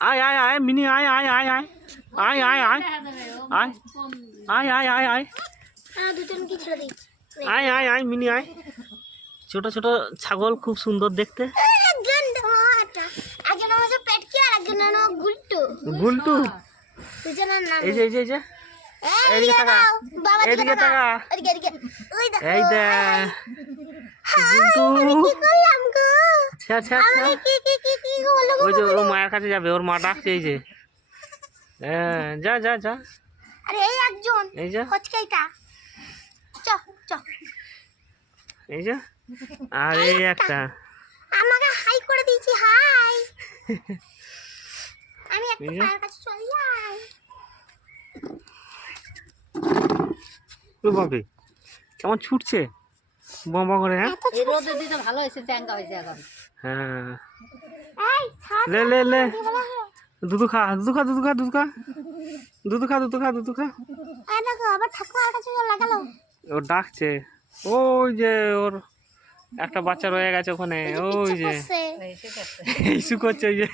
আয় আয় আয় মিনি আয় আয় আয় আয় আয় আয় আয় আয় আয় আয় আয় আয় আয় আয় আয় মিনি আয়। ছোট ছোট ছাগল খুব সুন্দর দেখতে। গুলটু এই যে এই যে এই যে এইদিকে টাকা এইদিকে টাকা এই দে ওই যে ওর মায়ের কাছে যাবে, ওর মা ডাকছে। এই যে হ্যাঁ যা যা যা। এই যে এই যে আর এই একটা আমাকে হাই করে দিয়েছি। হাই আমি একটা পায়ের কাছে চলে যাই। বাপরে কেমন ছুটছে বোমা করে। হ্যাঁ এই রোদে দিতে ভালো হয়েছে, চ্যাঙ্গা হয়েছে এখন। হ্যাঁ এই লে লে লে দুধু খা দুধু খা দুধু খা দুধু খা দুধু খা দুধু খা দুধু খা। আয় দেখো আবার ঠাকুমার কাছে লাগালো। ও ডাকছে। ওই যে ওর একটা বাচ্চা রয়ে গেছে ওখানে। ওই যে ইস্যু করছে। ওই যে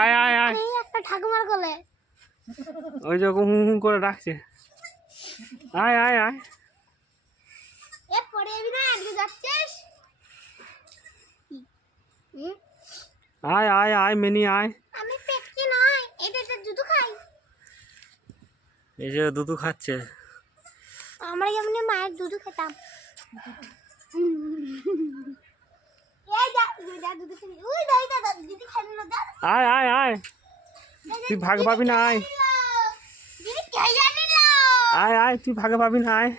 আয় আয় আয় এই একটা ঠাকুমার কোলে। ওই যে হুম হুম করে ডাকছে। আয় আয় আয় এ পড়ে যাবি না, আজকে যাচ্ছিস? আয় আয় আয় মিনি আয়। আমি পেটকি নয়, এটা দুধ খাই। এই যে দুধু খাচ্ছে। আমরা যেমন মায়ের দুধ খেতাম। এই যা যা দুধ খেলি। ওই দাই দাদা দিদি খাই না দাদা। আয় আয় আয় তুই ভাগ পাবি না। আয় দিদি কে জানি না। আয় আয় তুই ভাগে পাবি না। আয়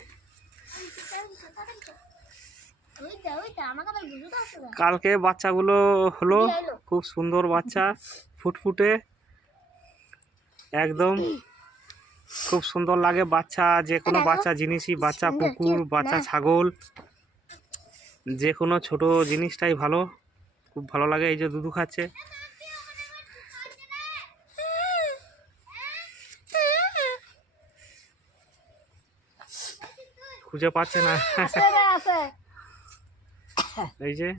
ওই দা আমাকে আবার দুধ আসে না। কালকে বাচ্চাগুলো হলো, খুব সুন্দর বাচ্চা, ফুটফুটে একদম। খুব সুন্দর লাগে বাচ্চা, যে কোনো বাচ্চা জিনিসই, বাচ্চা কুকুর বাচ্চা ছাগল যে কোনো ছোট জিনিসটাই ভালো, খুব ভালো লাগে। এই যে দুধু খাচ্ছে। খুঁজে পাচ্ছে না। এই যে